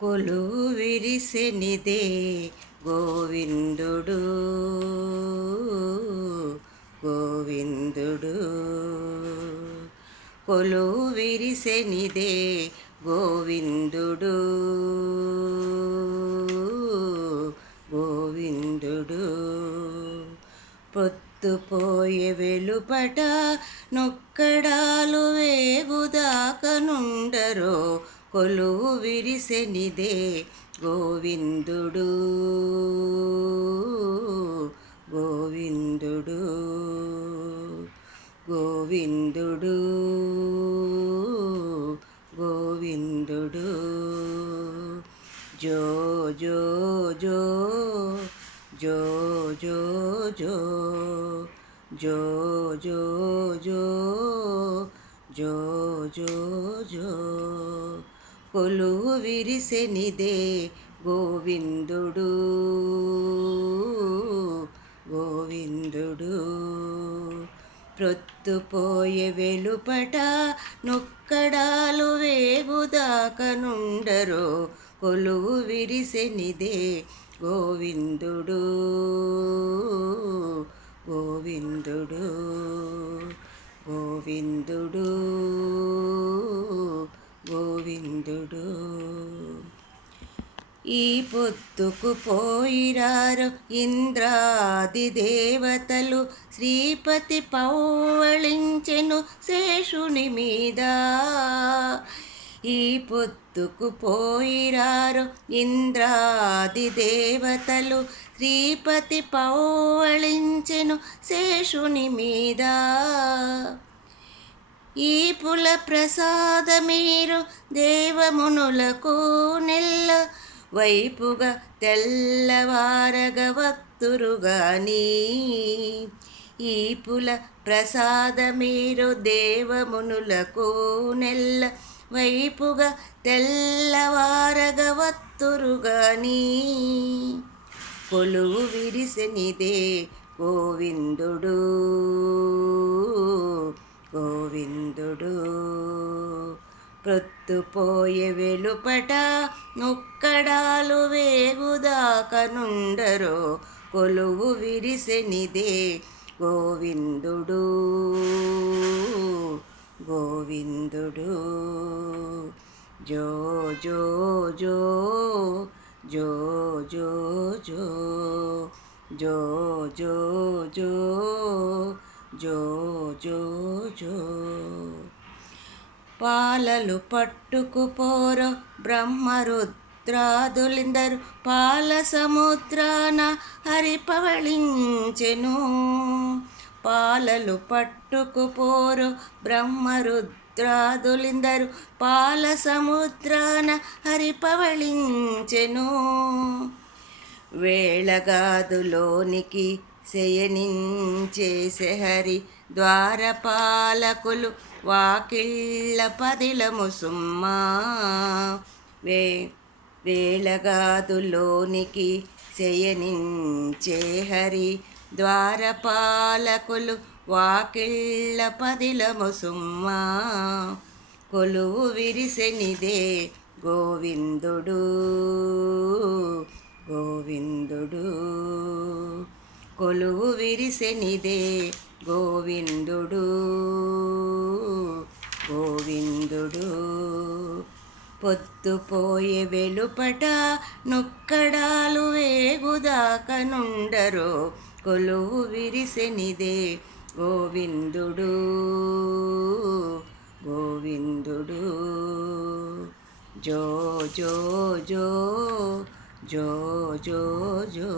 కొలువు విరిసెనిదే గోవిందుడు గోవిందుడు కొలువు విరిసెనిదే గోవిందుడు గోవిందుడు పొత్తుపోయే వెలుపట నొక్కడాలు వేగుదాకనుండరో కొలువు విరిసెనిదే గోవిందుడు గోవిందుడు గోవిందుడు గోవిందుడు జో జో జో జో జో జో జో జో జో జో జో జో కొలువు విరిసెనిదే గోవిందుడు గోవిందుడు ప్రొత్తుపోయే వెలుపట నొక్కడాలు వేగుదాకనుండరో కొలువు విరిసెనిదే గోవిందుడు గోవిందుడు గోవిందుడు గోవిందుడు ఈ పొత్తుకు పోయిరారు ఇంద్రాది దేవతలు శ్రీపతి పౌవళించెను శేషుని మీద ఈ పొత్తుకు పోయిరారు ఇంద్రాది దేవతలు శ్రీపతి పౌవళించెను శేషుని మీద ఈ పుల ప్రసాదమీరు దేవమునులకు నెల్ల వైపుగా తెల్లవారగ వత్తురుగాని ఈ పుల ప్రసాదమీరు దేవమునులకు నెల్ల వైపుగా తెల్లవారగ వత్తురుగాని కొలువు విరిసెనిదే గోవిందుడు గోవిందుడు ప్రొత్తుపోయే వెలుపట నొక్కడాలు వేగుదాకనుండరో కొలువు విరిసెనిదే గోవిందుడు గోవిందుడు జో జో జో జో జో జో జో జో జో జో జో జో పాలలు పట్టుకుపోరో బ్రహ్మరుద్రాదులిందరు పాల సముద్రాన హరిపవళించెను పాలలు పట్టుకుపోరో బ్రహ్మరుద్రాదులిందరు పాల సముద్రాన హరిపవళించెను వేళగాదులోనికి శయనించేసే హరి ద్వారపాలకులు వాకిళ్ళ పదిలము సుమ్మా వేళగాదులోనికి శయనించే హరి ద్వారపాలకులు వాకిళ్ళ పదిలము సుమ్మా కొలువు విరిసెనిదే గోవిందుడు గోవిందుడు కొలువు విరిసెనిదే గోవిందుడు గోవిందుడు పొత్తుపోయే వెలుపట నొక్కడాలు వేగుదాకనుండరో కొలువు విరిసెనిదే గోవిందుడు గోవిందుడు జో జో జో జో జో జో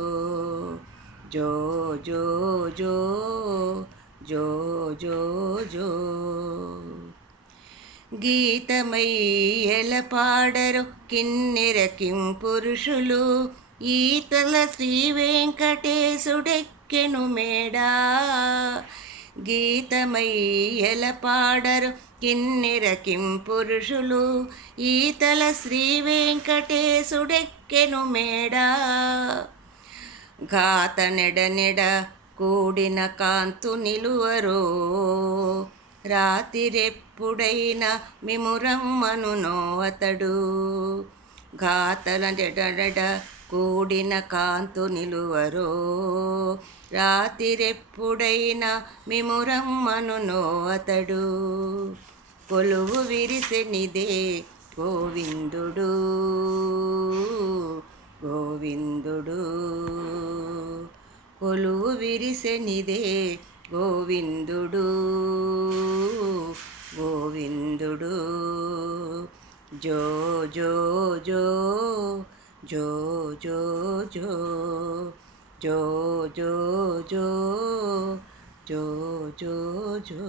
జో జో జో జో జో జో గీతమయ్యల పాడరు కిన్నెర కింపురుషులు ఈతల శ్రీ వెంకటేశుడెక్కెను మేడా గీతమయ్యల పాడరు కిన్నెర కింపురుషులు ఈతల శ్రీ వెంకటేశుడెక్కెను మేడా ఘాత నెడ కూడిన కాంతు నిలువరో రాతిరెప్పుడైనా మిమురమ్మనునో అతడు ఘాతల జడడ కూడిన కాంతు నిలువరో రాతిరెప్పుడైనా మిమురమ్మనునో అతడు కొలువు విరిసెనిదే గోవిందుడు గోవిందుడు కొలువు విరిసెనిదే గోవిందుడు గోవిందుడు జో జో జో జో జో జో జో జో జో జో జో జో